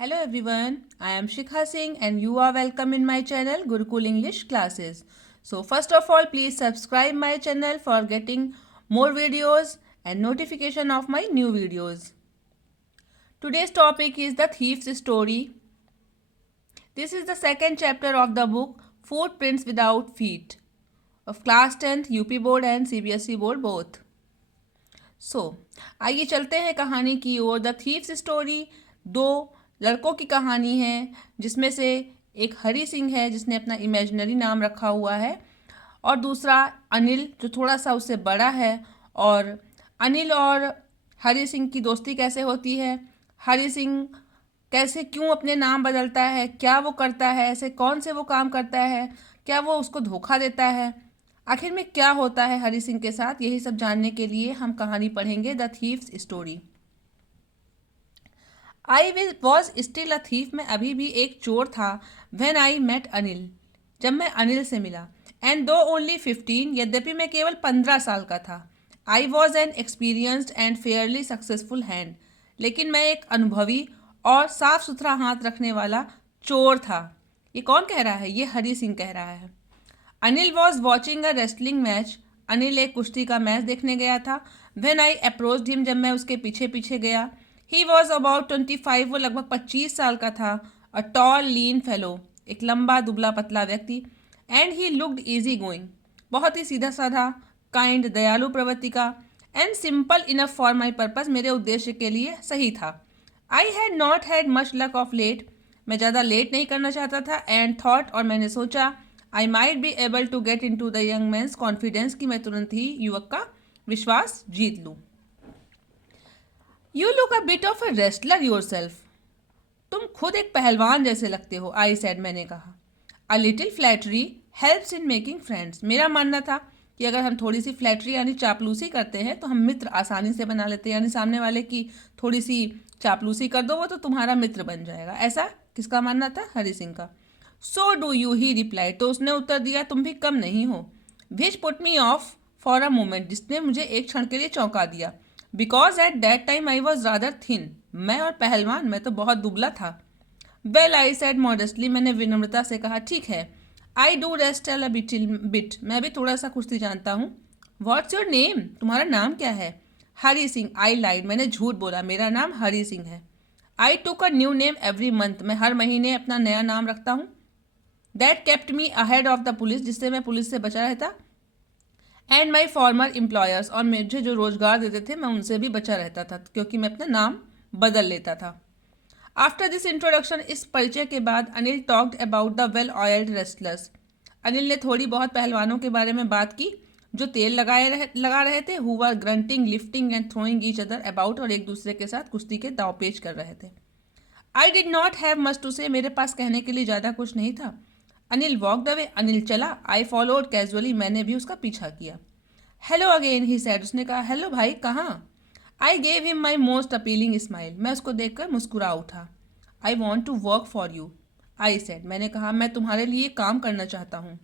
Hello everyone, I am Shikha Singh and you are welcome in my channel Gurukul English Classes. So first of all, please subscribe my channel for getting more videos and notification of my new videos. Today's topic is the thief's story. This is the second chapter of the book Footprints Without Feet of class 10th UP board and CBSE board both. आइए चलते हैं कहानी की ओर। The thieves story दो लड़कों की कहानी है, जिसमें से एक हरी सिंह है जिसने अपना इमेजिनरी नाम रखा हुआ है, और दूसरा अनिल जो थोड़ा सा उससे बड़ा है। और अनिल और हरी सिंह की दोस्ती कैसे होती है, हरी सिंह कैसे क्यों अपने नाम बदलता है, क्या वो करता है, ऐसे कौन से वो काम करता है, क्या वो उसको धोखा देता है, आखिर में क्या होता है हरी सिंह के साथ, यही सब जानने के लिए हम कहानी पढ़ेंगे the thieves story. I was still a thief, मैं अभी भी एक चोर था। व्हेन आई मेट अनिल, जब मैं अनिल से मिला। एंड दो ओनली 15, यद्यपि मैं केवल 15 साल का था। I was an experienced and Fairlie successful hand, लेकिन मैं एक अनुभवी और साफ सुथरा हाथ रखने वाला चोर था। ये कौन कह रहा है? ये हरी सिंह कह रहा है। Anil was watching a wrestling match, Anil एक कुश्ती का मैच देखने गया था। व्हेन आई अप्रोच्ड हिम, जब मैं उसके पीछे पीछे गया। ही वॉज अबाउट 25, वो लगभग 25 साल का था। अ टॉल लीन फेलो, एक लंबा दुबला पतला व्यक्ति। And he looked easy going, बहुत ही सीधा साधा, काइंड दयालु प्रवृत्ति का। And simple enough for my purpose, मेरे उद्देश्य के लिए सही था। I had not had much luck of late, मैं ज़्यादा लेट नहीं करना चाहता था। एंड थॉट, और मैंने सोचा, I might be able to get in to the young man's confidence, कि मैं तुरंत ही युवक का विश्वास जीत लूँ। You look a bit of a wrestler yourself, तुम खुद एक पहलवान जैसे लगते हो। आई सेड, मैंने कहा। A little flattery helps in making friends, मेरा मानना था कि अगर हम थोड़ी सी फ्लैटरी यानी चापलूसी करते हैं तो हम मित्र आसानी से बना लेते हैं। यानी सामने वाले की थोड़ी सी चापलूसी कर दो, वो तो तुम्हारा मित्र बन जाएगा। ऐसा किसका मानना था? हरी सिंह का। So do you, he reply, तो उसने उत्तर दिया, तुम भी कम नहीं हो। Which put me of for a moment, जिसने मुझे एक क्षण के लिए चौंका दिया। Because at that time I was rather thin, मैं और पहलवान, मैं तो बहुत दुबला था। वेल, आई सेड मॉडेस्टली, मैंने विनम्रता से कहा, ठीक है। I do wrestle a bit, मैं भी थोड़ा सा कुश्ती जानता हूँ। व्हाट्स योर नेम, तुम्हारा नाम क्या है? हरी सिंह, आई लाइड, मैंने झूठ बोला, मेरा नाम हरी सिंह है। I took a new name every month, मैं हर महीने अपना नया नाम रखता हूँ। That kept me ahead of the police, जिससे मैं पुलिस से बचा रहता। एंड माई फॉर्मर एम्प्लॉयर्स, और मुझे जो रोजगार देते थे मैं उनसे भी बचा रहता था, क्योंकि मैं अपना नाम बदल लेता था। आफ्टर दिस इंट्रोडक्शन, इस परिचय के बाद, Anil talked about the well oiled wrestlers, Anil ने थोड़ी बहुत पहलवानों के बारे में बात की जो तेल लगा रहे थे। Who were grunting, lifting and throwing each other about, और एक दूसरे के साथ कुश्ती के दाव पेच कर रहे थे। I did not have much to say, मेरे पास कहने के लिए ज़्यादा कुछ नहीं था। अनिल वॉकड अवे, अनिल चला। आई फॉलोड कैजुअली, मैंने भी उसका पीछा किया। हेलो अगेन, ही सैड, उसने कहा, हेलो भाई, कहाँ? I gave him my most appealing smile, मैं उसको देखकर मुस्कुरा उठा। I want to work for you, I said, मैंने कहा, मैं तुम्हारे लिए काम करना चाहता हूँ।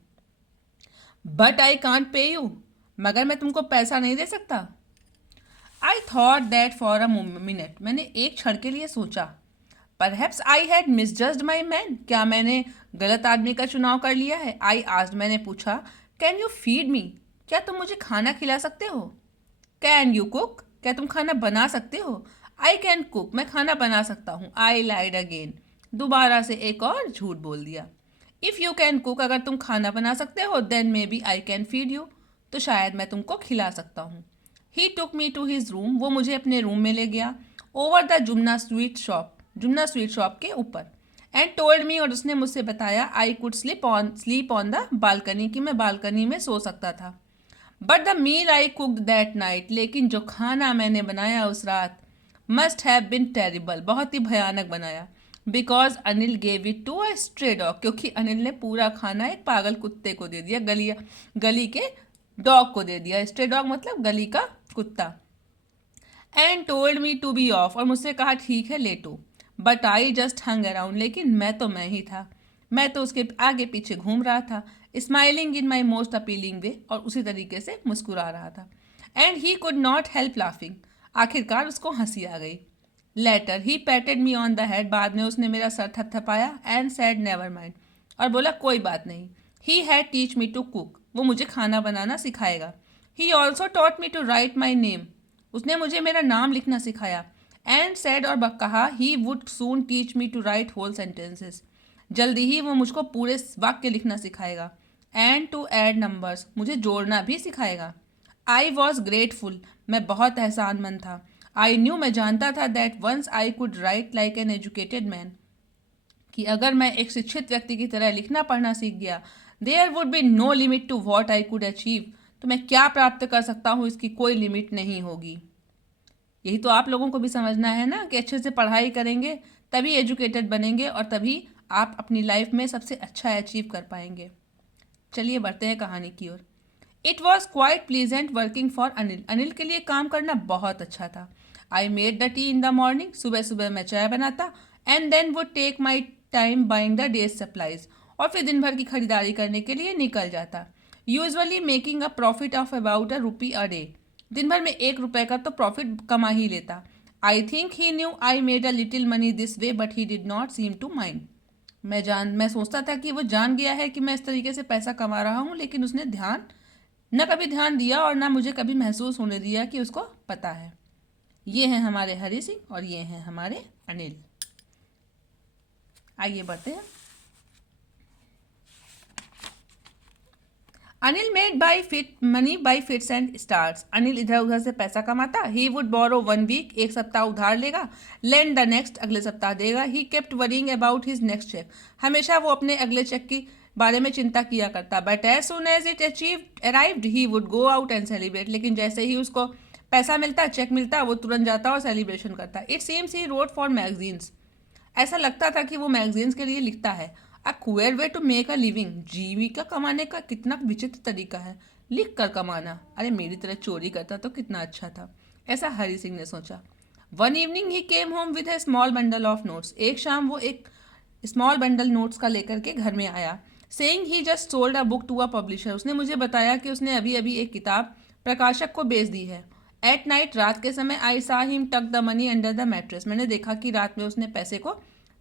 But I can't pay you, मगर मैं तुमको पैसा नहीं दे सकता। I thought that for a minute, मैंने एक क्षण के लिए सोचा। Perhaps I had misjudged my man, क्या मैंने गलत आदमी का चुनाव कर लिया है? आई आस्क्ड, मैंने पूछा। कैन यू फीड मी, क्या तुम मुझे खाना खिला सकते हो? कैन यू कुक, क्या तुम खाना बना सकते हो? आई कैन कुक, मैं खाना बना सकता हूँ। आई लाइड अगेन, दोबारा से एक और झूठ बोल दिया। इफ़ यू कैन कुक, अगर तुम खाना बना सकते हो, then maybe I can feed you, तो शायद मैं तुमको खिला सकता हूँ। He took me to his room, वो मुझे अपने रूम में ले गया। Over the Jumna sweet shop के ऊपर। एंड टोल्ड मी, और उसने मुझसे बताया, I could sleep on the balcony, कि मैं बालकनी में सो सकता था। But the meal I cooked that night, लेकिन जो खाना मैंने बनाया उस रात, मस्ट हैव बिन टेरिबल, बहुत ही भयानक बनाया। Because Anil gave it to a stray dog, क्योंकि अनिल ने पूरा खाना एक पागल कुत्ते को दे दिया, गली के डॉग को दे दिया। स्ट्रे डॉग मतलब गली का कुत्ता। And told me to be off, और मुझसे कहा, ठीक है लेटो। But I just hung around, लेकिन मैं तो मैं ही था, मैं तो उसके आगे पीछे घूम रहा था, smiling in my most appealing way, और उसी तरीके से मुस्कुरा रहा था। And he could not help laughing, आखिरकार उसको हंसी आ गई। Later he patted me on the head, बाद में उसने मेरा सर थपथपाया, एंड सैड नेवर माइंड, और बोला कोई बात नहीं। He had teach me to cook, वो मुझे खाना बनाना सिखाएगा। He also taught me to write my name, उसने मुझे मेरा नाम लिखना सिखाया। एंड सैड, और कहा he would soon teach me to write whole sentences, जल्दी ही वो मुझको पूरे वाक्य लिखना सिखाएगा। एंड टू ऐड नंबर्स, मुझे जोड़ना भी सिखाएगा। आई वॉज ग्रेटफुल, मैं बहुत एहसानमंद था। आई न्यू, मैं जानता था that once I could write like an educated man, कि अगर मैं एक शिक्षित व्यक्ति की तरह लिखना पढ़ना सीख गया, there would be no limit to what I could achieve, तो मैं क्या प्राप्त कर सकता हूँ इसकी कोई लिमिट नहीं होगी। यही तो आप लोगों को भी समझना है ना, कि अच्छे से पढ़ाई करेंगे तभी एजुकेटेड बनेंगे और तभी आप अपनी लाइफ में सबसे अच्छा अचीव कर पाएंगे। चलिए बढ़ते हैं कहानी की ओर। It was quite pleasant working for Anil, Anil के लिए काम करना बहुत अच्छा था। I made the tea in the morning, सुबह सुबह मैं चाय बनाता, and then would take my time buying the day's supplies, और फिर दिन भर की खरीदारी करने के लिए निकल जाता। Usually making a profit of about ₹1 a day, दिन भर में ₹1 का तो प्रॉफिट कमा ही लेता। I think he knew I made a little money this way, but he did not seem to mind, मैं सोचता था कि वो जान गया है कि मैं इस तरीके से पैसा कमा रहा हूँ, लेकिन उसने कभी ध्यान दिया और ना मुझे कभी महसूस होने दिया कि उसको पता है। ये हैं हमारे हरी सिंह और ये हैं हमारे अनिल। आइए बढ़ते हैं। Anil made by fit money by fits and starts, Anil इधर उधर से पैसा कमाता। ही वुड बोरो 1 वीक, एक सप्ताह उधार लेगा। लेंड द नेक्स्ट, अगले सप्ताह देगा। He kept worrying about his next cheque, हमेशा वो अपने अगले चेक की बारे में चिंता किया करता। But as soon as it arrived he would go out and celebrate, लेकिन जैसे ही उसको पैसा मिलता, चेक मिलता, वो तुरंत जाता और सेलिब्रेशन करता। It seems he wrote for magazines, ऐसा लगता था कि वो मैगजीन्स के लिए लिखता है। A queer way to make a living, जीविका कमाने का कितना विचित्र तरीका है, लिख कर कमाना। अरे मेरी तरह चोरी करता तो कितना अच्छा था, ऐसा हरी सिंह ने सोचा। One evening he came home with A small bundle of notes, एक शाम वो एक स्मॉल बंडल नोट्स का लेकर के घर में आया। Saying he just sold a book to a publisher, उसने मुझे बताया कि उसने अभी अभी एक किताब प्रकाशक को बेच दी है। एट नाइट, रात के समय, आई सा हिम टक the money under the mattress, मैंने देखा कि रात में उसने पैसे को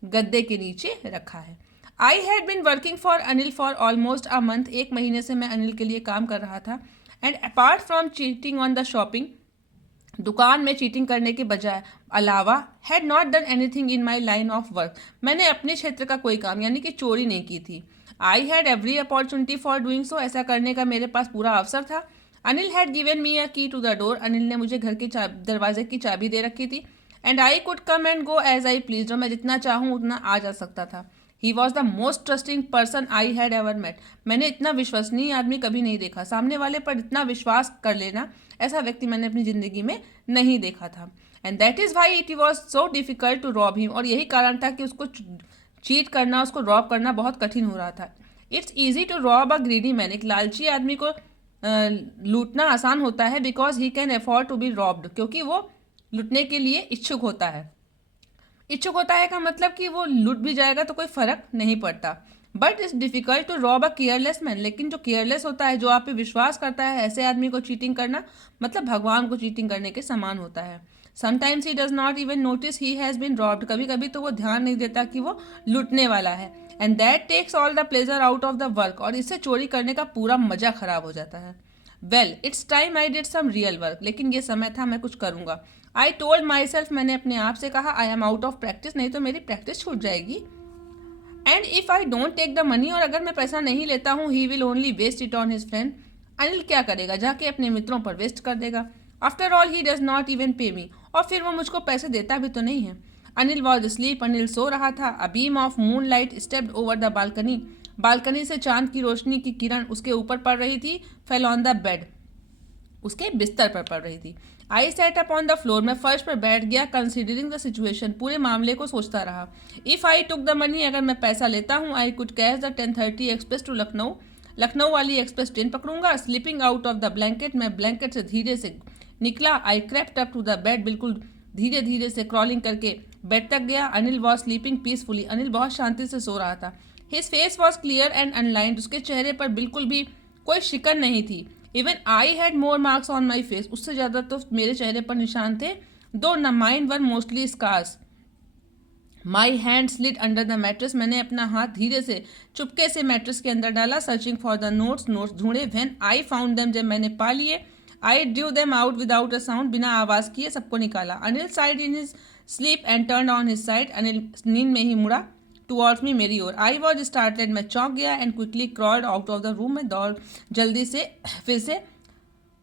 गद्दे के नीचे रखा है। आई had been working for Anil for almost a month, एक महीने से मैं अनिल के लिए काम कर रहा था। And apart from cheating on the shopping, दुकान में चीटिंग करने के बजाय अलावा, had not done anything in my line of work, मैंने अपने क्षेत्र का कोई काम यानी कि चोरी नहीं की थी। I had every opportunity for doing so, ऐसा करने का मेरे पास पूरा अवसर था। अनिल हैड गिवन मी अ की टू द डोर, अनिल ने मुझे घर के दरवाजे की चाबी दे रखी थी। And I could come and go as I please, और मैं जितना चाहूँ उतना आ जा सकता था। He was the most trusting person I had ever met, मैंने इतना विश्वसनीय आदमी कभी नहीं देखा, सामने वाले पर इतना विश्वास कर लेना, ऐसा व्यक्ति मैंने अपनी ज़िंदगी में नहीं देखा था। And that is why it was so difficult to rob him, और यही कारण था कि उसको चीट करना, उसको रॉब करना बहुत कठिन हो रहा था। It's easy to rob a greedy man, एक लालची आदमी को लूटना आसान होता है, because he can afford to be robbed, क्योंकि वो लूटने के लिए इच्छुक होता है। इच्छुक होता है का मतलब कि वो लूट भी जाएगा तो कोई फर्क नहीं पड़ता। But it's difficult to rob a careless man, लेकिन जो केयरलेस होता है, जो आप पे विश्वास करता है, ऐसे आदमी को चीटिंग करना मतलब भगवान को चीटिंग करने के समान होता है। Sometimes he does not even notice he has been robbed, कभी कभी तो वो ध्यान नहीं देता कि वो लूटने वाला है। And that takes all the pleasure out of the work, और इससे चोरी करने का पूरा मजा खराब हो जाता है। Well it's time I did some real work, लेकिन ये समय था मैं कुछ करूँगा। आई टोल्ड माई सेल्फ, मैंने अपने आप से कहा, I am out of practice, नहीं तो मेरी प्रैक्टिस छूट जाएगी। And if I don't take the money, और अगर मैं पैसा नहीं लेता हूँ, he will only waste it on his friend, Anil क्या करेगा, जाके अपने मित्रों पर वेस्ट कर देगा। After all he does not even pay me, और फिर वो मुझको पैसे देता भी तो नहीं है। अनिल वॉज स्लीप, अनिल सो रहा था। A beam of moon light stepped over the balcony, balcony से चांद की रोशनी की किरण उसके ऊपर पड़ रही थी। फेल ऑन द बेड, उसके बिस्तर पर पड़ रही थी। I sat up on the floor, मैं फर्श पर बैठ गया। कंसिडरिंग द सिचुएशन, पूरे मामले को सोचता रहा। If I took the money, अगर मैं पैसा लेता हूँ, I could catch the 10:30 express to Lucknow, Lucknow वाली एक्सप्रेस ट्रेन पकड़ूंगा। Slipping out of the blanket, मैं ब्लैंकेट से धीरे से निकला। I crept up to the bed, बिल्कुल धीरे धीरे से क्रॉलिंग करके बेड तक गया। Anil was sleeping peacefully, Anil बहुत शांति से सो रहा था। His face was clear and unlined, उसके चेहरे पर बिल्कुल भी कोई शिकन नहीं थी। Even I had more marks on my face, उससे ज़्यादा तो मेरे चेहरे पर निशान थे। Those on mine were mostly scars. My hand slid under the mattress, मैंने अपना हाथ धीरे से चुपके से मैट्रेस के अंदर डाला। Searching for the notes, notes ढूंढे। व्हेन आई फाउंड देम, जब मैंने पा लिए। I drew them out without a sound, बिना आवाज किए सबको निकाला। Anil side in his sleep and turn on his side, Anil नींद में ही मुड़ा टुवर्ड्स मी, मेरी ओर। आई वॉज स्टार्टेड, मैं चौंक गया। And quickly crawled out of the room, मैं दौड़ जल्दी से फिर से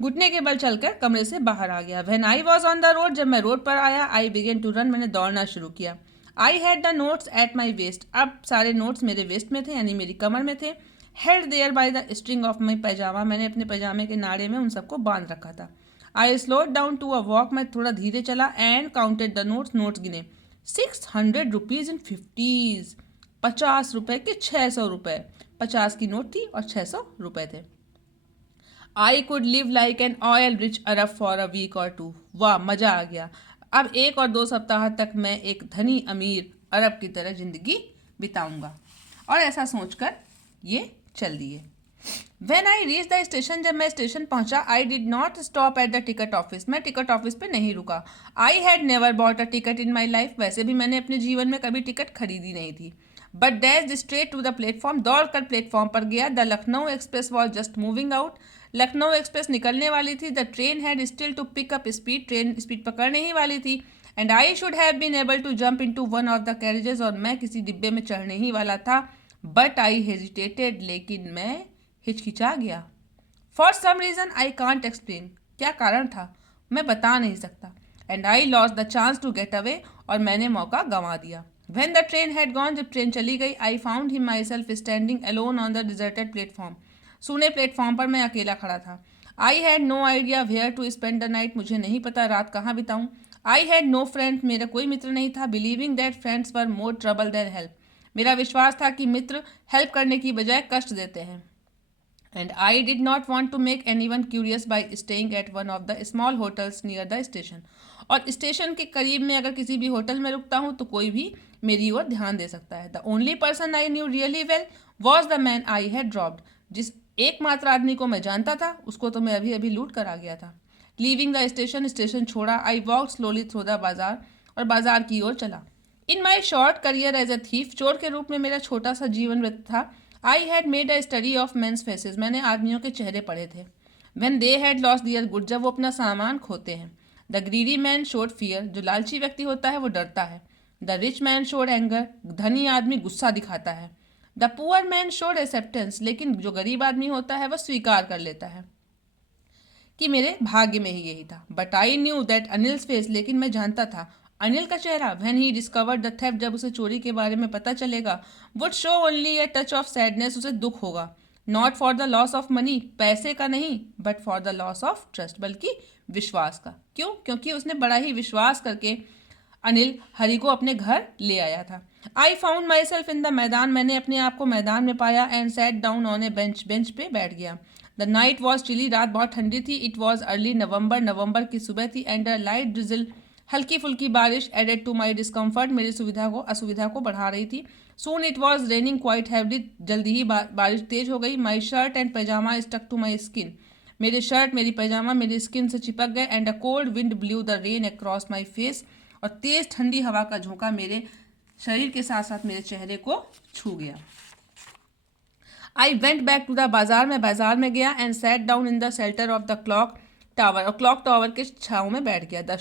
घुटने के बल चलकर कमरे से बाहर आ गया। When I was on the road, जब मैं रोड पर आया। आई बिगेन टू रन, मैंने दौड़ना शुरू किया। I had the notes at my waste, अब सारे नोट्स मेरे वेस्ट में थे, यानी मेरी कमर में थे। Held there by the string of my pyjama, मैंने अपने पैजामे के नाड़े में उन सबको बांध रखा था। I slowed down to a walk, मैं थोड़ा धीरे चला। And counted the notes, notes गिने। 600 रुपीज इन 50s, 50 रुपए के 600 रुपए। 50 की नोट थी और 600 रुपए थे। I could live like an oil rich Arab for a week or two, वाह मजा आ गया। अब 1 और 2 सप्ताह तक मैं एक धनी अमीर अरब की तरह जिंदगी बिताऊंगा। और ऐसा सोचकर ये चल दिए। When I reach the station, जब मैं स्टेशन पहुंचा। आई did not stop at the ticket office, मैं टिकट ऑफिस पे नहीं रुका। I had never bought a ticket in my life, वैसे भी मैंने अपने जीवन में कभी टिकट खरीदी नहीं थी। But dash straight to the platform, दौड़ कर प्लेटफॉर्म पर गया। The Lucknow express was just moving out, Lucknow express निकलने वाली थी। The train had still to pick up speed, train speed पकड़ने ही वाली थी। And I should have been able to jump into one of the carriages, और मैं किसी डिब्बे में चढ़ने ही वाला था। बट आई हेजिटेटेड, लेकिन मैं हिचकिचा गया। For some reason I can't explain, क्या कारण था मैं बता नहीं सकता। And I lost the chance to get away, और मैंने मौका गंवा दिया। When the train had gone, जब ट्रेन चली गई। I found him myself standing alone on the deserted platform, सूने प्लेटफॉर्म पर मैं अकेला खड़ा था। I had no idea where to spend the night, मुझे नहीं पता रात कहाँ बिताऊं। आई हैड नो फ्रेंड, मेरा कोई मित्र नहीं था। Believing that friends were more trouble than help, मेरा विश्वास था कि मित्र हेल्प करने की बजाय कष्ट देते हैं। And I did not want to make anyone curious by staying at one of the small hotels near the station. और स्टेशन के करीब में अगर किसी भी होटल में रुकता हूँ तो कोई भी मेरी ओर ध्यान दे सकता है। The only person I knew really well was the man I had dropped, जिस एकमात्र आदमी को मैं जानता था उसको तो मैं अभी अभी लूट कर आ गया था। लीविंग द स्टेशन, स्टेशन छोड़ा। I walk slowly through the bazaar, और बाजार की ओर चला। In my short career as a thief, चोर के रूप में मेरा छोटा सा जीवन व्यतीत था। I had made a study of men's faces, मैंने आदमियों के चेहरे पढ़े थे। When they had lost their good, जब वो अपना सामान खोते हैं। The greedy man showed fear, जो लालची व्यक्ति होता है वो डरता है। The rich man showed anger, धनी आदमी गुस्सा दिखाता है। The poor man showed acceptance, लेकिन जो गरीब आदमी होता है वह स्वीकार कर लेता है कि मेरे भाग्य में ही यही था। But I knew that Anil's face, लेकिन मैं जानता था अनिल का चेहरा। When he discovered the theft, जब उसे चोरी के बारे में पता चलेगा। Would show only a touch of sadness, उसे दुख होगा। Not for the loss of money, पैसे का नहीं, but for the loss of trust, बल्कि विश्वास का। क्यों? क्योंकि उसने बड़ा ही विश्वास करके अनिल हरि को अपने घर ले आया था। I found my self in the मैदान, मैंने अपने आप को मैदान में पाया। And sat down on A bench, bench पे बैठ गया। द नाइट वॉज चिली, रात बहुत ठंडी थी। इट वॉज अर्ली नवंबर, नवंबर की सुबह थी। एंड अ लाइट ड्रिजल, हल्की फुल्की बारिश एडेड टू माई डिस्कम्फर्ट, मेरी असुविधा को बढ़ा रही थी। Soon it was raining quite heavily, जल्दी ही बारिश तेज हो गई। My shirt and pyjama stuck to my skin, मेरे शर्ट मेरी पैजामा मेरी स्किन से चिपक गए। And a cold wind blew the rain across my face, और तेज ठंडी हवा का झोंका मेरे शरीर के साथ साथ मेरे चेहरे को छू गया। I went back to the bazaar, मैं बाजार में गया। And sat down in the shelter of the clock tower, और क्लॉक टावर के छाँव में बैठ गया। द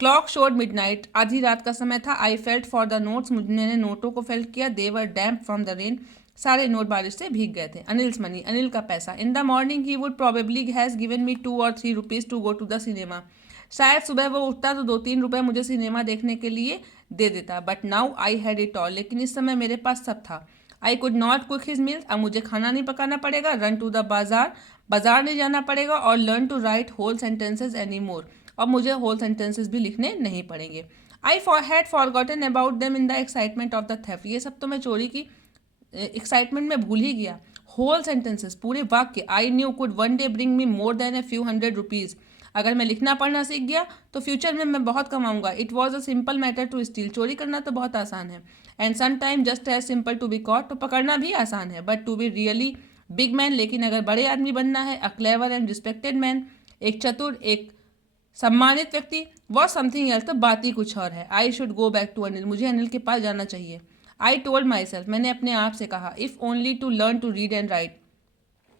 क्लॉक शोड मिडनाइट, आधी रात का समय था। I felt for the notes, मैंने नोटों को फेल्ट किया। दे वर डैम्प फ्रॉम द रेन, सारे नोट बारिश से भीग गए थे। अनिल्स मनी, अनिल का पैसा। In the morning he would probably has given me 2 or 3 rupees to go to the cinema, शायद सुबह वो उठता तो 2-3 रुपए मुझे सिनेमा देखने के लिए दे देता। But now I had it all, लेकिन इस समय मेरे पास सब था। I could not cook his meals, अब मुझे खाना नहीं पकाना पड़ेगा। रन टू द बाजार, बाजार नहीं जाना पड़ेगा। और learn to write whole sentences any more, अब मुझे होल सेंटेंसेज भी लिखने नहीं पड़ेंगे। I had forgotten about them in the excitement of the theft, ये सब तो मैं चोरी की एक्साइटमेंट में भूल ही गया। होल सेंटेंसेस, पूरे वाक्य। I knew could one day bring me more than a few hundred rupees, अगर मैं लिखना पढ़ना सीख गया तो फ्यूचर में मैं बहुत कमाऊंगा। It was a simple matter to steal, चोरी करना तो बहुत आसान है। And some time just as simple to be caught, तो पकड़ना भी आसान है। But to be really big man, लेकिन अगर बड़े आदमी बनना है, a clever and respected man, एक चतुर, एक सम्मानित व्यक्ति वॉज समथिंग एल्स, तो बात ही कुछ और है। I should go back to Anil, मुझे अनिल के पास जाना चाहिए। आई टोल्ड माई सेल्फ, मैंने अपने आप से कहा, if only to learn to read and write,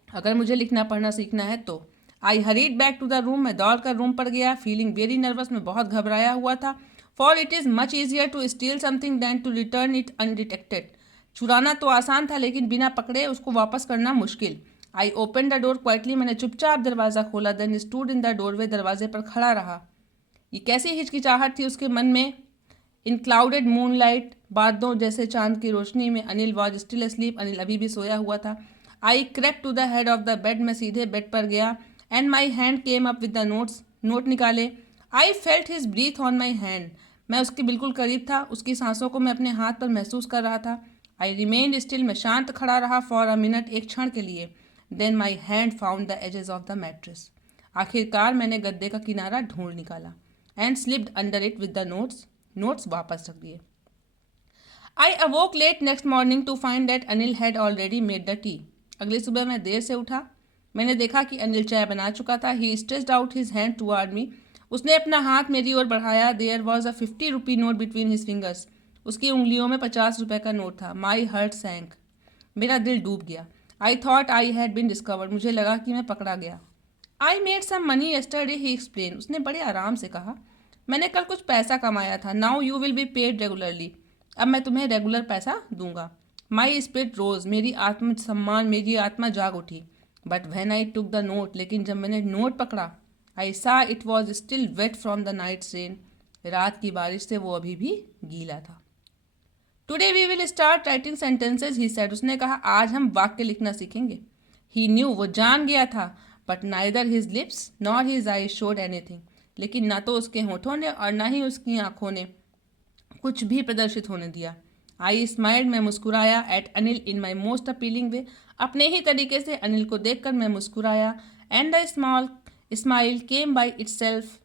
अगर मुझे लिखना पढ़ना सीखना है तो। I hurried back to the room, मैं दौड़ कर रूम पर गया। फीलिंग वेरी नर्वस, मैं बहुत घबराया हुआ था। For it is much easier to steal something than to return it undetected, चुराना तो आसान था लेकिन बिना पकड़े उसको वापस करना मुश्किल। I open the door quietly, मैंने चुपचाप दरवाज़ा खोला। Then stood in the doorway, दरवाजे पर खड़ा रहा। ये कैसी हिचकिचाहट थी उसके मन में। इन क्लाउडेड मूनलाइट, बादलों जैसे चांद की रोशनी में Anil was still asleep, Anil अभी भी सोया हुआ था। I crept to the head of the bed, मैं सीधे बेड पर गया। And my hand came up with the notes, note निकाले। I felt his breath on my hand, मैं उसके बिल्कुल करीब था, उसकी सांसों को मैं अपने हाथ पर महसूस कर रहा था। आई रिमेन्ड स्टिल, मैं शांत खड़ा रहा फॉर अ मिनट, एक क्षण के लिए। Then my hand found the edges of the mattress, आखिरकार मैंने गद्दे का किनारा ढूंढ निकाला। And slipped under it with the notes, notes वापस रख दिए। I awoke late next morning to find that Anil had already made the tea, अगली सुबह मैं देर से उठा, मैंने देखा कि अनिल चाय बना चुका था। He stretched out his hand toward me, उसने अपना हाथ मेरी ओर बढ़ाया। There was a 50 rupee note between his fingers, उसकी उंगलियों में 50 रुपए का नोट था। माई हर्ट सैंक, मेरा दिल डूब गया। I thought I had been discovered, मुझे लगा कि मैं पकड़ा गया। I made some money yesterday, he explain, उसने बड़े आराम से कहा, मैंने कल कुछ पैसा कमाया था। Now you will be paid regularly, अब मैं तुम्हें रेगुलर पैसा दूंगा। माई स्पिरिट रोज, मेरी आत्मसम्मान, मेरी आत्मा जाग उठी। But when I took the note, लेकिन जब मैंने नोट पकड़ा, I saw it was still wet from the night's rain, रात की बारिश से वो अभी भी गीला था। Today we will start writing sentences, he said, उसने कहा आज हम वाक्य लिखना सीखेंगे। ही न्यू, वो जान गया था, but neither his lips nor his eyes showed anything, लेकिन ना तो उसके होठों ने और ना ही उसकी आंखों ने कुछ भी प्रदर्शित होने दिया। आई स्माइल्ड, मैं मुस्कुराया। At Anil in my most appealing way, अपने ही तरीके से अनिल को देखकर मैं मुस्कुराया। And the smile came by itself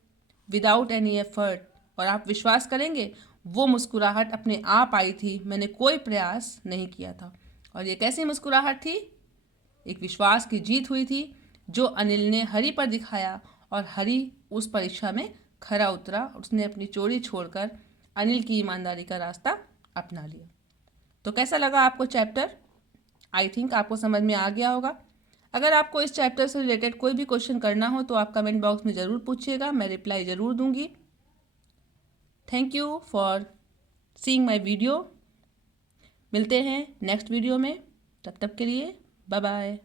without any effort, और आप विश्वास करेंगे वो मुस्कुराहट अपने आप आई थी, मैंने कोई प्रयास नहीं किया था। और ये कैसी मुस्कुराहट थी? एक विश्वास की जीत हुई थी जो अनिल ने हरि पर दिखाया, और हरि उस परीक्षा में खरा उतरा। उसने अपनी चोरी छोड़कर अनिल की ईमानदारी का रास्ता अपना लिया। तो कैसा लगा आपको चैप्टर? आई थिंक आपको समझ में आ गया होगा। अगर आपको इस चैप्टर से रिलेटेड कोई भी क्वेश्चन करना हो तो आप कमेंट बॉक्स में ज़रूर पूछिएगा, मैं रिप्लाई ज़रूर दूंगी। Thank you for seeing my video. मिलते हैं नेक्स्ट वीडियो में, तब तक के लिए बाय बाय।